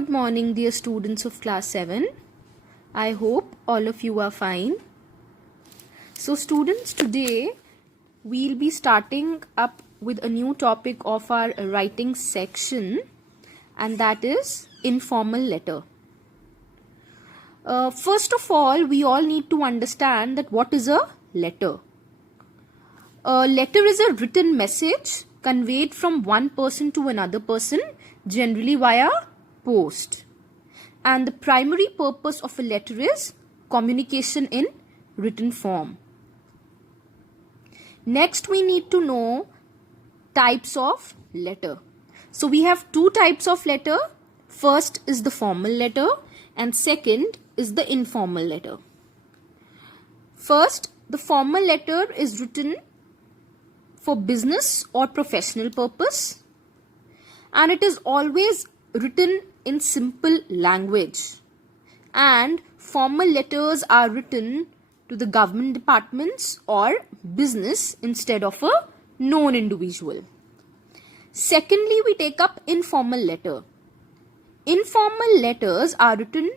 Good morning, dear students of class 7. I hope all of you are fine. So students, today we'll be starting up with a new topic of our writing section, and that is informal letter. First of all, we all need to understand that what is a letter. A letter is a written message conveyed from one person to another person, generally via post. And the primary purpose of a letter is communication in written form. Next, we need to know types of letter. So we have two types of letter. First is the formal letter and second is the informal letter. First, the formal letter is written for business or professional purpose, and it is always written in simple language, and formal letters are written to the government departments or business instead of a known individual. Secondly, we take up informal letter. Informal letters are written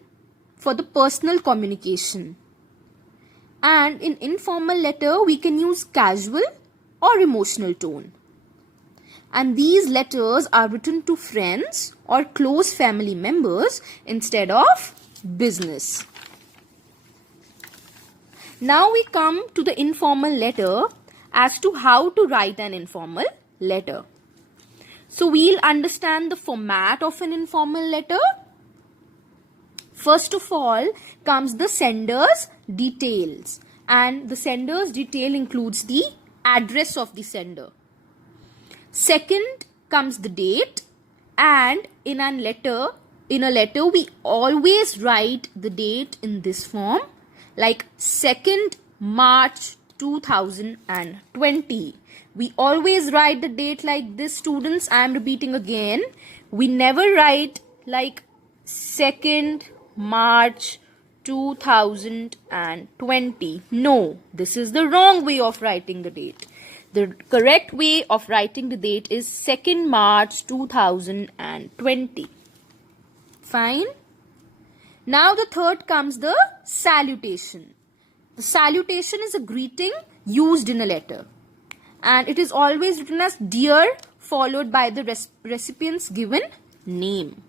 for the personal communication, and in informal letter we can use casual or emotional tone. And these letters are written to friends or close family members instead of business. Now we come to the informal letter as to how to write an informal letter. So we'll understand the format of an informal letter. First of all comes the sender's details, and the sender's detail includes the address of the sender. Second comes the date, and in a letter we always write the date in this form, like 2nd March 2020. We always write the date like this, students. I am repeating again. We never write like 2nd March 2020. No, this is the wrong way of writing the date. The correct way of writing the date is 2nd March 2020. Fine. Now the third comes the salutation. The salutation is a greeting used in a letter, and it is always written as dear followed by the recipient's given name.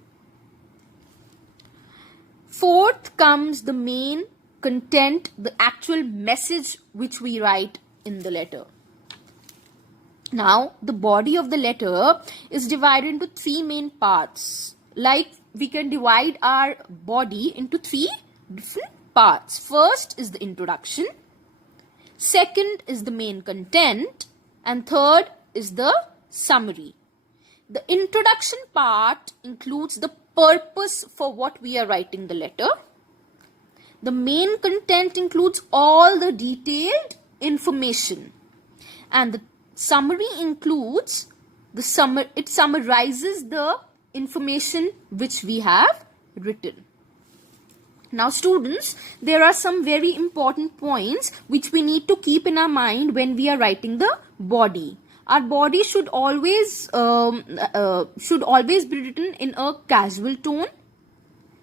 Fourth comes the main content, the actual message which we write in the letter. Now, the body of the letter is divided into three main parts. Like, we can divide our body into three different parts. First is the introduction. Second is the main content. And third is the summary. The introduction part includes the purpose for what we are writing the letter. The main content includes all the detailed information. And the summary includes it summarizes the information which we have written. Now students, there are some very important points which we need to keep in our mind when we are writing the body. Our body should always be written in a casual tone.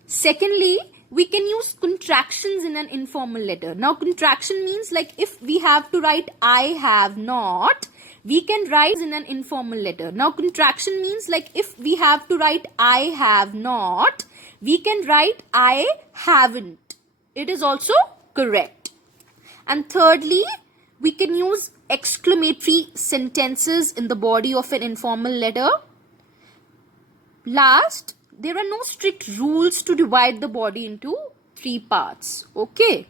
Secondly, we can use contractions in an informal letter. Now contraction means, like, if we have to write I have not, we can write in an informal letter. Now contraction means, like, if we have to write I have not, we can write I haven't. It is also correct. And thirdly, we can use exclamatory sentences in the body of an informal letter. Last, there are no strict rules to divide the body into three parts. Okay.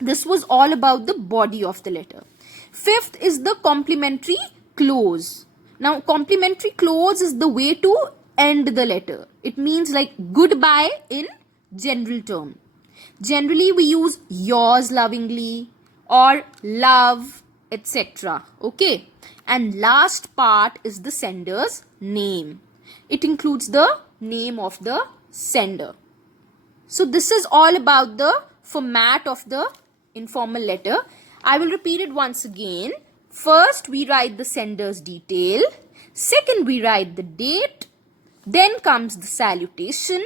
This was all about the body of the letter. Fifth is the complementary close. Now, complementary close is the way to end the letter. It means like goodbye in general term. Generally, we use yours lovingly or love, etc. Okay. And last part is the sender's name. It includes the name of the sender. So this is all about the format of the informal letter. I will repeat it once again. First, we write the sender's detail. Second, we write the date. Then comes the salutation.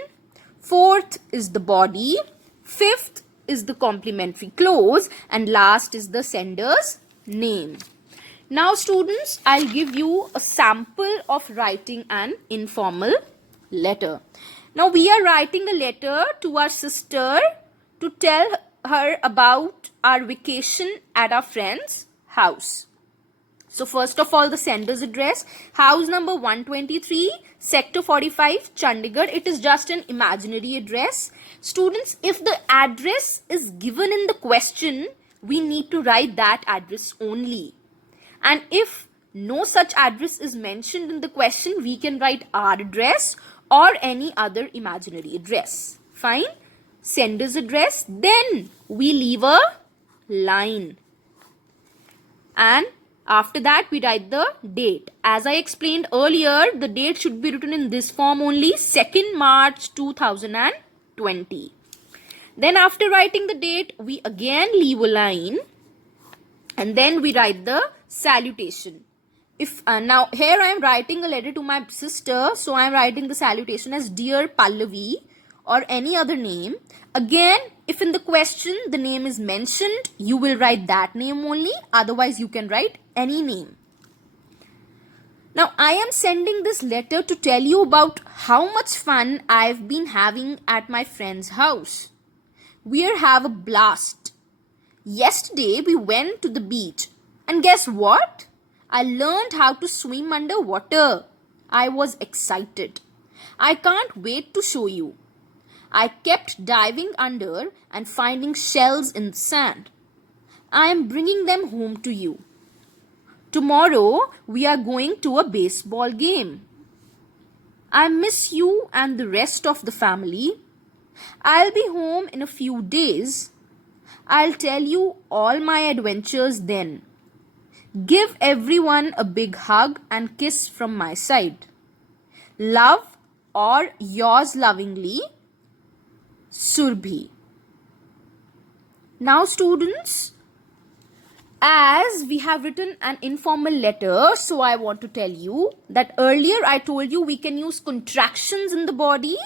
Fourth is the body. Fifth is the complimentary close. And last is the sender's name. Now students, I'll give you a sample of writing an informal letter. Now we are writing a letter to our sister to tell her about our vacation at our friend's house. So first of all, the sender's address, house number 123, sector 45, Chandigarh. It is just an imaginary address. Students, if the address is given in the question, we need to write that address only. And if no such address is mentioned in the question, we can write our address or any other imaginary address. Fine? Sender's address. Then we leave a line. And after that, we write the date. As I explained earlier, the date should be written in this form only, 2nd March 2020. Then after writing the date, we again leave a line. And then we write the salutation. Now here I am writing a letter to my sister, so I am writing the salutation as Dear Pallavi or any other name. Again, if in the question the name is mentioned, you will write that name only. Otherwise, you can write any name. Now I am sending this letter to tell you about how much fun I've been having at my friend's house. We'll have a blast. Yesterday we went to the beach. And guess what? I learned how to swim underwater. I was excited. I can't wait to show you. I kept diving under and finding shells in the sand. I am bringing them home to you. Tomorrow we are going to a baseball game. I miss you and the rest of the family. I'll be home in a few days. I'll tell you all my adventures then. Give everyone a big hug and kiss from my side. Love, or yours lovingly, Surbhi. Now students, as we have written an informal letter, so I want to tell you that earlier I told you we can use contractions in the body,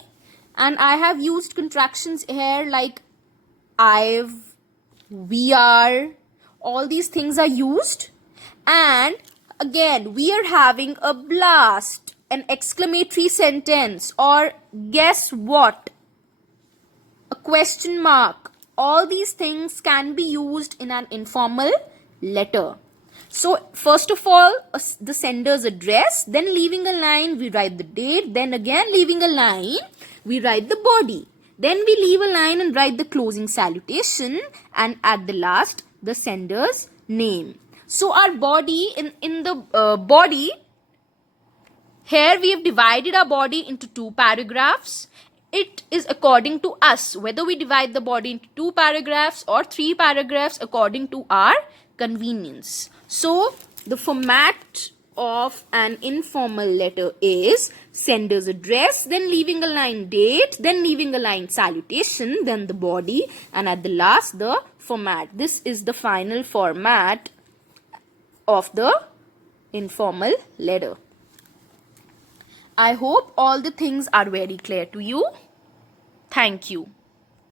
and I have used contractions here like I've, we are, all these things are used. And again, we are having a blast, an exclamatory sentence, or guess what, a question mark. All these things can be used in an informal letter. So first of all, the sender's address, then leaving a line, we write the date, then again leaving a line, we write the body. Then we leave a line and write the closing salutation, and at the last, the sender's name. So our body, in the body, here we have divided our body into 2 paragraphs. It is according to us whether we divide the body into 2 paragraphs or 3 paragraphs according to our convenience. So the format of an informal letter is sender's address, then leaving a line date, then leaving a line salutation, then the body, and at the last the format. This is the final format of the informal letter. I hope all the things are very clear to you. Thank you.